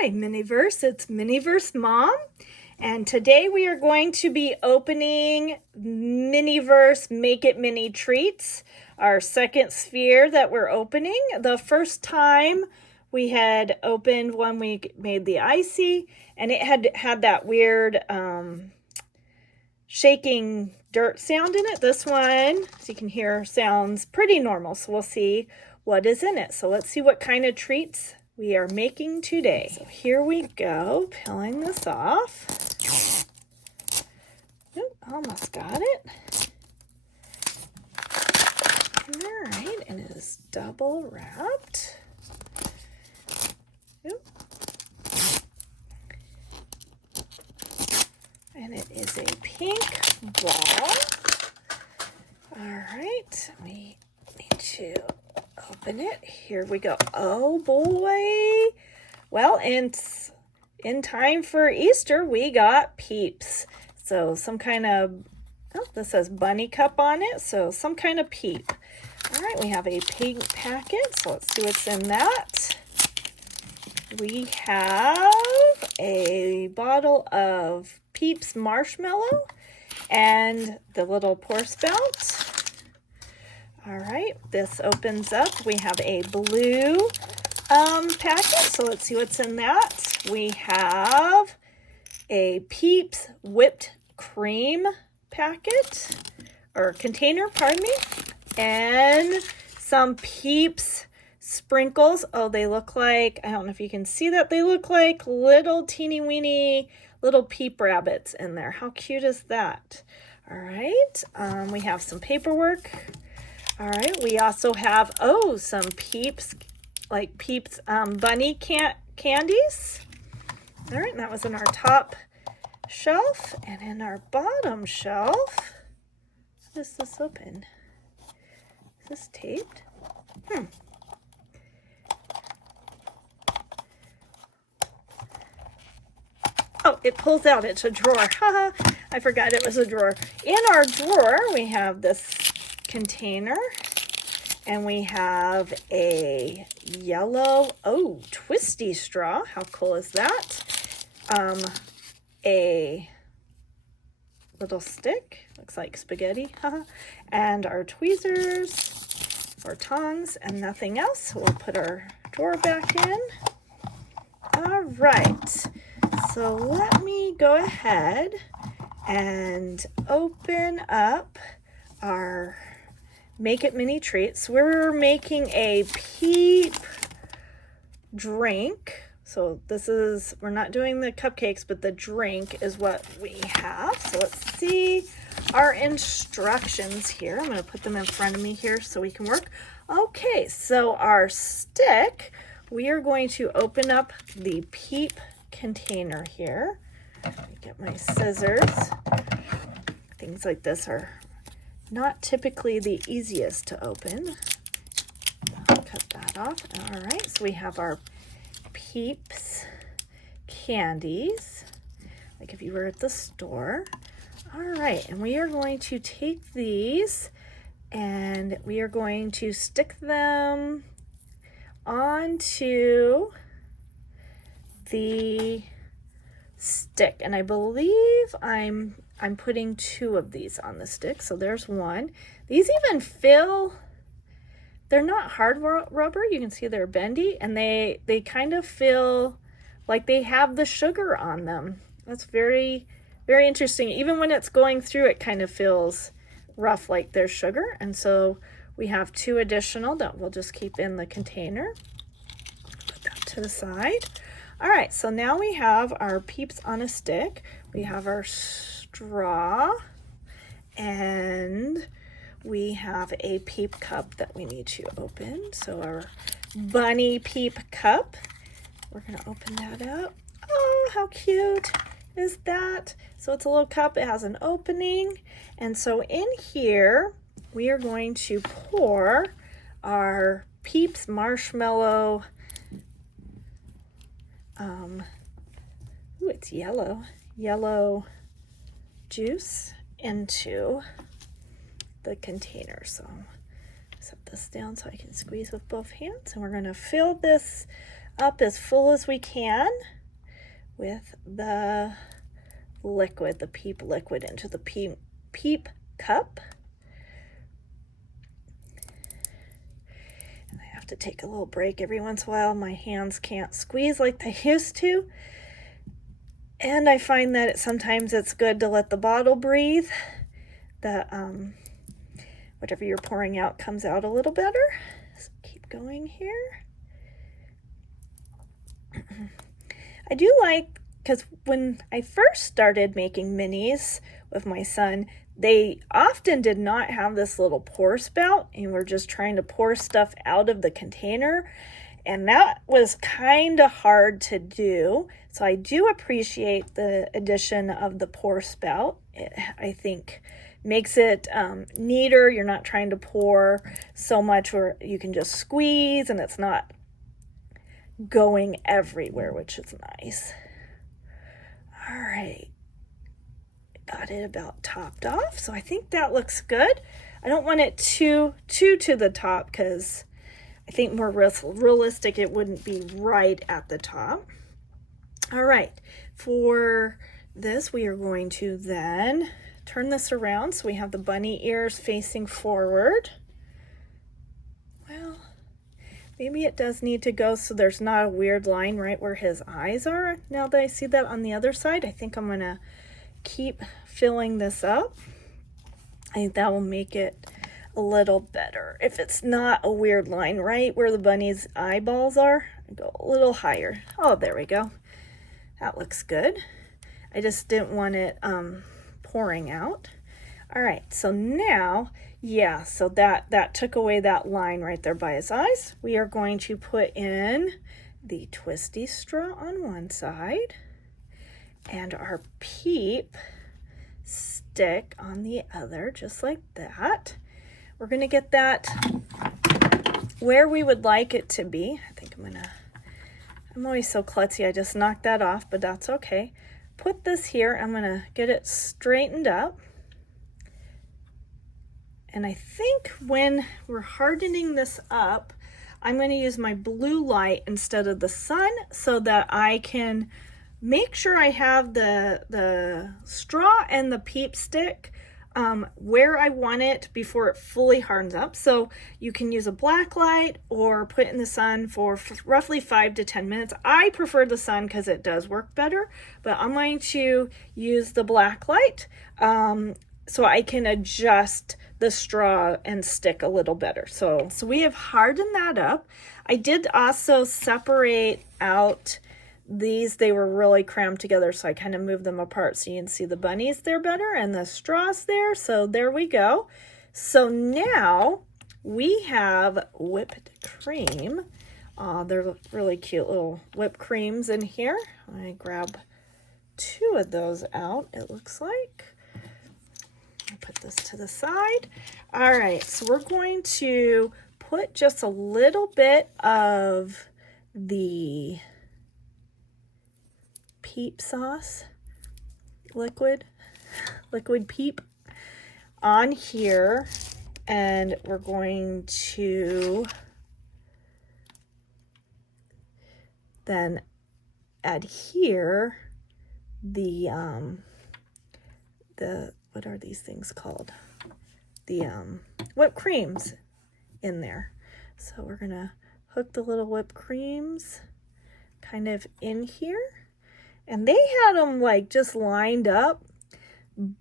Hi, Miniverse. It's Miniverse Mom, and today we are going to be opening Miniverse Make It Mini Treats, our second sphere that we're opening. The first time we had opened one, we made the icy, and it had that weird shaking dirt sound in it. This one, as you can hear, sounds pretty normal, so we'll see what is in it. So let's see what kind of treats we are making today. So here we go, peeling this off. Oop, almost got it. All right, and it is double wrapped. Oop. And it is a pink ball. All right, we need to open it. Here we go. Oh boy. Well, and in time for Easter, we got Peeps. So some kind of, oh, this says bunny cup on it. So some kind of Peep. All right, we have a pink packet. So let's see what's in that. We have a bottle of Peeps marshmallow and the little pour spout. All right, this opens up. We have a blue packet, so let's see what's in that. We have a Peeps whipped cream packet, or container, pardon me, and some Peeps sprinkles. Oh, they look like, I don't know if you can see that, they look like little teeny weeny little Peep rabbits in there. How cute is that? All right, we have some paperwork. All right, we also have, oh, some Peeps, like Peeps bunny candies. All right, and that was in our top shelf. And in our bottom shelf, how does this open? Is this taped? Oh, it pulls out. It's a drawer. Haha, I forgot it was a drawer. In our drawer, we have this container, and we have a yellow, oh, twisty straw. How cool is that? A little stick, looks like spaghetti, and our tweezers or tongs and nothing else. So we'll put our drawer back in. All right, so let me go ahead and open up our Make It Mini Treats. We're making a Peep drink. So this is, we're not doing the cupcakes, but the drink is what we have. So let's see our instructions here. I'm going to put them in front of me here so we can work. Okay, so our stick, we are going to open up the Peep container here. Let me get my scissors. Things like this are not typically the easiest to open. I'll cut that off. All right, so we have our Peeps candies, like if you were at the store. All right, and we are going to take these and we are going to stick them onto the stick. And I believe I'm putting 2 of these on the stick. So there's one. These even feel, they're not hard rubber. You can see they're bendy, and they kind of feel like they have the sugar on them. That's very, very interesting. Even when it's going through, it kind of feels rough, like there's sugar. And so we have 2 additional that we'll just keep in the container. Put that to the side. All right, so now we have our Peeps on a stick. We have our straw, and we have a Peep cup that we need to open. So our bunny Peep cup, we're gonna open that up. Oh, how cute is that? So it's a little cup, it has an opening. And so in here, we are going to pour our Peeps marshmallow, ooh, it's yellow juice into the container. So set this down so I can squeeze with both hands, and we're going to fill this up as full as we can with the liquid, the Peep liquid, into the Peep cup. And I have to take a little break every once in a while. My hands can't squeeze like they used to. And I find that sometimes it's good to let the bottle breathe. Whatever you're pouring out comes out a little better. So keep going here. I do like, because when I first started making minis with my son, they often did not have this little pour spout, and we're just trying to pour stuff out of the container, and that was kind of hard to do. So I do appreciate the addition of the pour spout. I think makes it neater. You're not trying to pour so much where you can just squeeze and it's not going everywhere, which is nice. All right, got it about topped off, so I think that looks good. I don't want it too to the top, because I think more realistic it wouldn't be right at the top. All right, for this we are going to then turn this around so we have the bunny ears facing forward. Well, maybe it does need to go so there's not a weird line right where his eyes are. Now that I see that on the other side, I think I'm gonna keep filling this up. I think that will make it a little better. If it's not a weird line right where the bunny's eyeballs are, go a little higher. Oh, there we go. That looks good. I just didn't want it pouring out. All right, so now, yeah, so that took away that line right there by his eyes. We are going to put in the twisty straw on one side and our Peep stick on the other, just like that. We're gonna get that where we would like it to be. I think I'm always so klutzy, I just knocked that off, but that's okay. Put this here, I'm gonna get it straightened up. And I think when we're hardening this up, I'm going to use my blue light instead of the sun so that I can make sure I have the straw and the Peep stick where I want it before it fully hardens up. So you can use a black light or put it in the sun for roughly 5 to 10 minutes. I prefer the sun because it does work better, but I'm going to use the black light so I can adjust the straw and stick a little better. So we have hardened that up. I did also separate out these. They were really crammed together, so I kind of moved them apart so you can see the bunnies there better and the straws there. So there we go. So now we have whipped cream. They're really cute little whipped creams in here. I grab 2 of those out, it looks like. Put this to the side. All right, so we're going to put just a little bit of the Peep sauce, liquid Peep on here, and we're going to then adhere the what are these things called? The whipped creams in there. So we're gonna hook the little whipped creams kind of in here. And they had them like just lined up,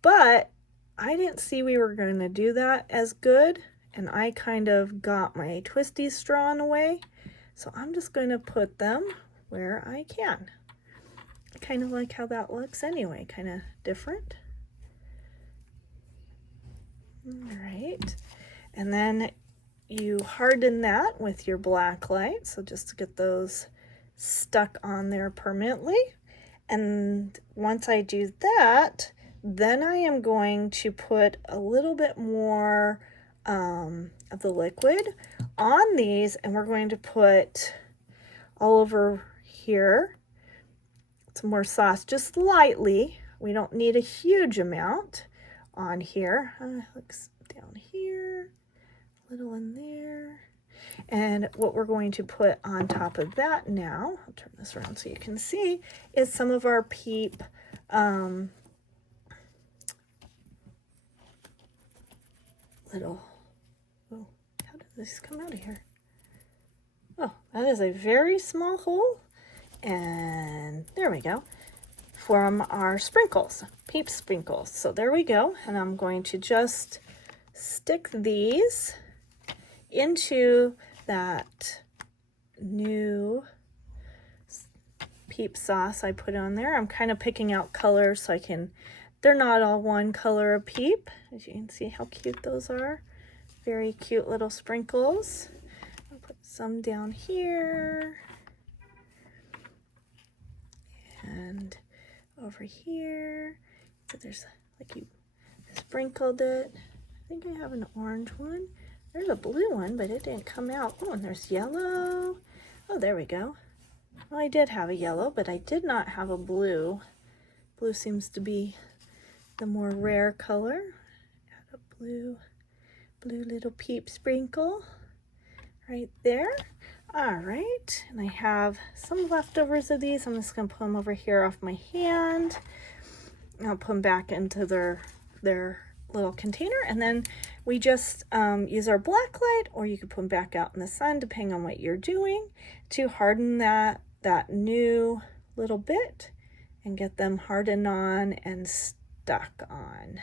but I didn't see we were gonna do that as good. And I kind of got my twisty straw in the way. So I'm just gonna put them where I can. I kind of like how that looks anyway, kind of different. All right, and then you harden that with your black light, so just to get those stuck on there permanently. And once I do that, then I am going to put a little bit more of the liquid on these, and we're going to put all over here some more sauce, just lightly. We don't need a huge amount on here. Looks down here, a little in there. And what we're going to put on top of that now, I'll turn this around so you can see, is some of our Peep little, oh, how did this come out of here? Oh, that is a very small hole. And there we go. From our sprinkles, Peep sprinkles. So there we go. And I'm going to just stick these into that new Peep sauce I put on there. I'm kind of picking out colors so I can, they're not all one color of Peep. As you can see how cute those are. Very cute little sprinkles. I'll put some down here. And over here. So there's, like, you sprinkled it. I think I have an orange one. There's a blue one, but it didn't come out. Oh, and there's yellow. Oh, there we go. Well, I did have a yellow, but I did not have a blue. Blue seems to be the more rare color. Add a blue little Peep sprinkle right there. All right, and I have some leftovers of these. I'm just gonna put them over here off my hand. I'll put them back into their little container, and then we just use our black light, or you could put them back out in the sun, depending on what you're doing, to harden that new little bit and get them hardened on and stuck on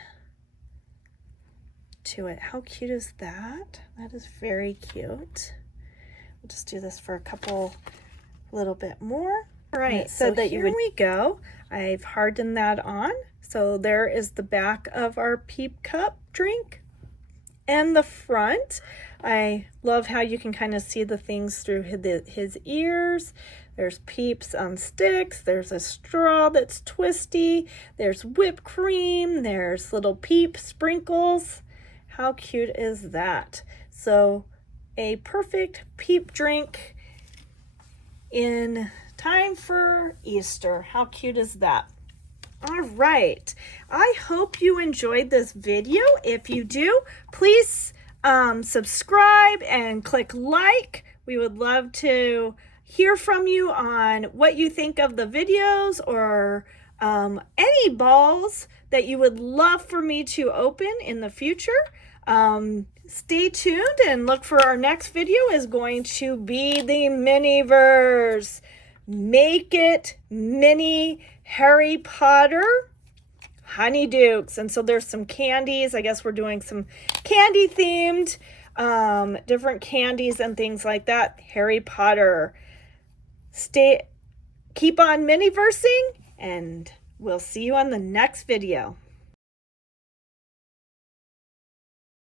to it. How cute is that? That is very cute. We'll just do this for a little bit more. All right, so here we go. I've hardened that on. So there is the back of our Peep cup drink and the front. I love how you can kind of see the things through his ears. There's Peeps on sticks. There's a straw that's twisty. There's whipped cream. There's little Peep sprinkles. How cute is that? So a perfect Peep drink in time for Easter. How cute is that? All right, I hope you enjoyed this video. If you do, please subscribe and click like. We would love to hear from you on what you think of the videos, or any balls that you would love for me to open in the future. Stay tuned and look for our next video. Is going to be the MiniVerse Make It Mini Harry Potter Honeydukes. And so there's some candies. I guess we're doing some candy themed, different candies and things like that. Harry Potter. Keep on MiniVersing, and we'll see you on the next video.